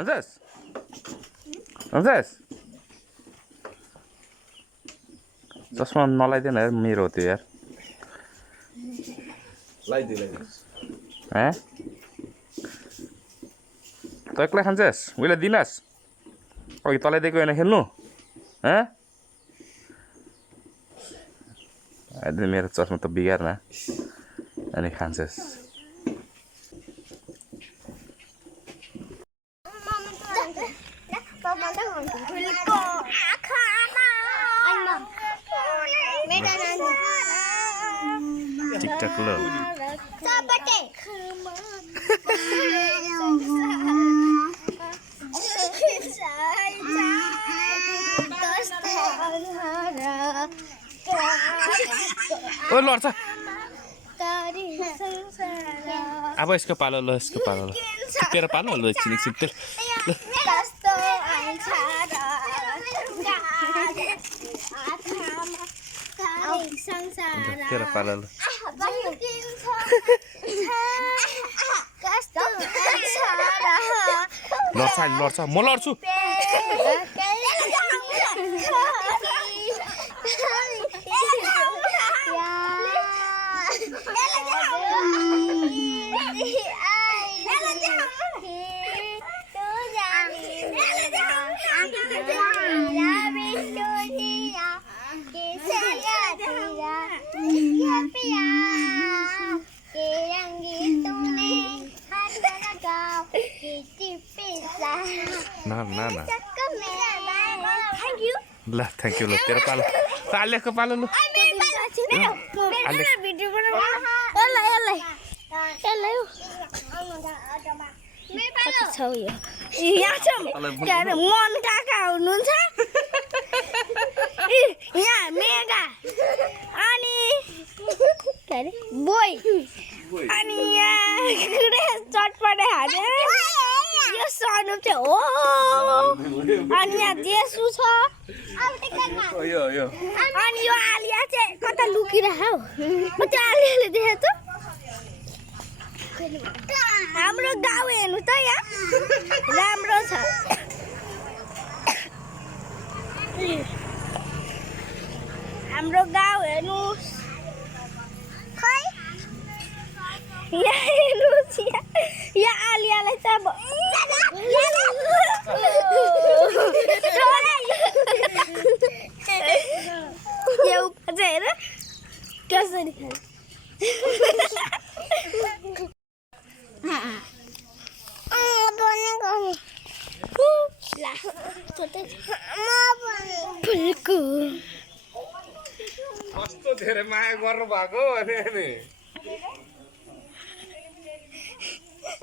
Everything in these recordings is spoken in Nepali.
Ramses? Ramses? चस्मा नलाइदेन यार मेरो हो त्यो यार लाइदिनु हैं त एक्लै खान्छस् उहिले दिनस् अघि तँलाई दिएको होइन खेल्नु हैं मेरो चस्मा त बिगार न अनि खान्छस् टिकटक लो ओ लड्छ अब यसको पालो ल यसको पालो ल तेरो पालो ल एकछिन एकछिन तेरो पालो ल लड्छ अहिले लड्छ म लड्छु ना ल थ्याङ्क यू ल तेरो पालो त आलियाको पालो ल मन काका हुनुहुन्छ यहाँ मेगा अनि बोय अनि यहाँ चटपटे हाले यो सनु चाहिँ हो अनि यहाँ जेसु छ अनि यो आलिया चाहिँ कता लुकिरहेको म त्यो आलियाले देखेको छु हाम्रो गाउँ हेर्नु त यहाँ राम्रो छ हाम्रो गाउँ हेर्नुहोस् खै यहाँ हेर्नुहोस् यहाँ आलियालाई चाहिँ अब यो उप चाहिँ हेर कसरी फुलको कस्तो धेरै माया गर्नु भएको अनि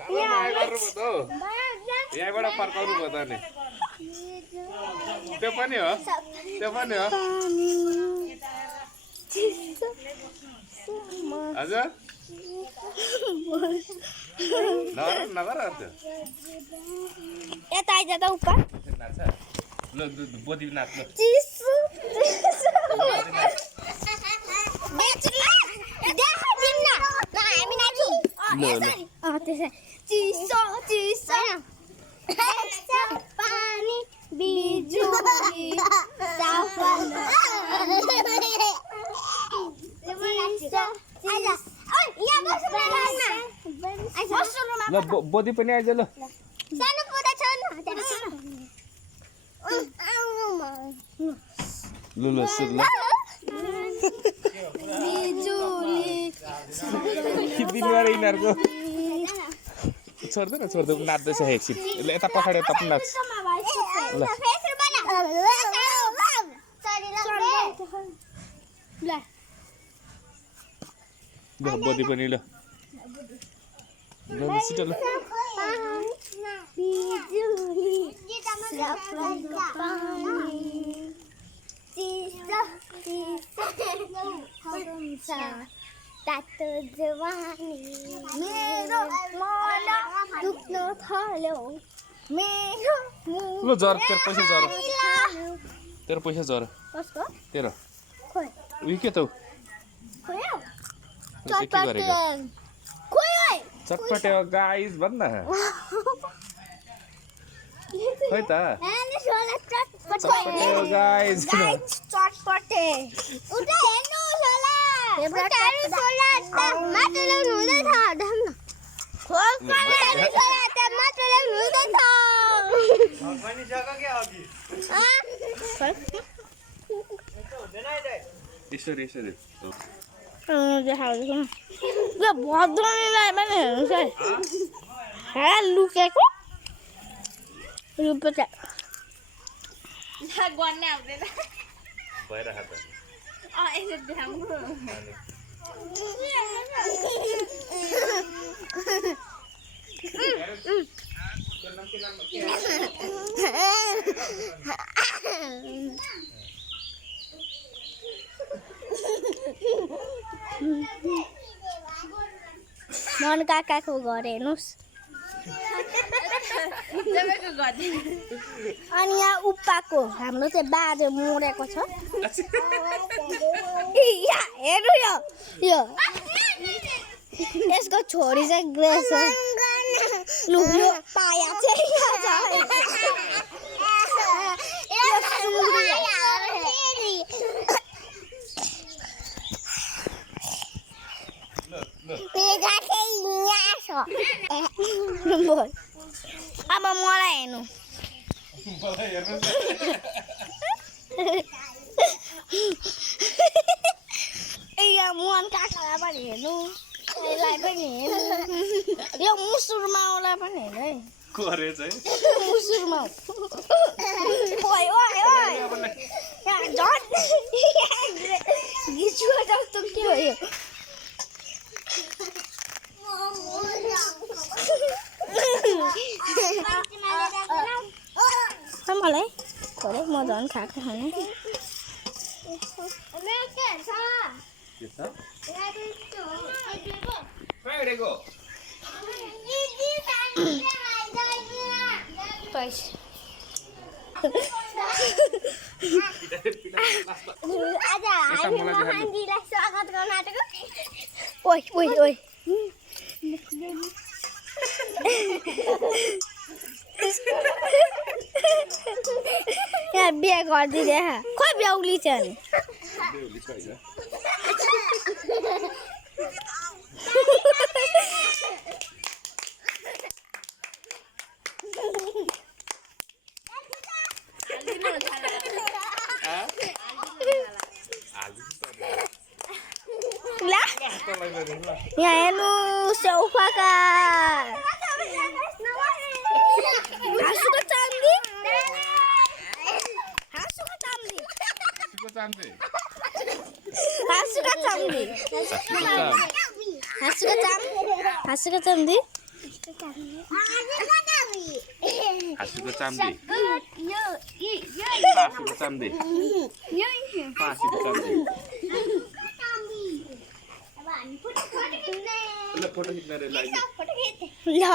माया गर्नुभयो त हौ यहाँबाट फर्काउनु भयो त अनि त्यो पनि हो हजुर नगर त्यो यता आइज त उप ल बोदी नाच ल चिसो चिसो पानी बिजुली ल बोदी पनि आइज ल ल सुन ल बिजुली यिनीहरूको छोड्दैन नाच्दैछ एकछिन ल यता पछाडि यता पनि नाच ल बोदी पनि ल छिटो ल तातो जवानी मेरो मन दुख्न थाल्यो मेरो ल जर तेरो पैसा जर कसको तेरो खोइ उयो के त खोयो चटपटे गाइस भन्न खै त अनि सोला चटपटे चटपटे हो गाइस चटपटे उता हेर्नु सोला उताहरु सोला त माटो ल्याउनु हुँदैछ धन्न खोल पाले सोला त माटो ल्याउनु हुँदैछ पनि जग्गा के अघि यसरी यसरी देखाउँछु यो भद्रनीलाई पनि हेर्नुहोस् है हे लुकेको रुपचा गर्ने आउँदैन भइराख त यसो देखाउनु मन काकाको घर हेर्नुहोस् अनि यहाँ उप्पाको हाम्रो चाहिँ बाजे मरेको छ यहाँ हेर्नु यो यसको छोरी चाहिँ ग्रेस हो लु यो पाया चाहिँ यहाँ छ अब मलाई हेर्नु यहाँ मोहन काकालाई पनि हेर्नु यसलाई पनि हेर्नु यो मुसुरमाउलाई पनि हेर्नु है मुसुरमाउ ओइ ओइ ओइ यहाँ झन् घिचुवा जस्तो के हो यो मलाई थोरै म झन् खाएको खाने आज हामी महान्जीलाई स्वागत गर्न आँटेको ओइ ओइ ओइ यहाँ बिहा गरिदिँदै खोइ बेहुली चाहिँ यहाँ हेर्नु सेउफाका हाँसुको चाम्दी हाँसुको चाम्दी हाँसुको चाम्दी हाँसुको चाम्दी हाँसुको चाम्दी ल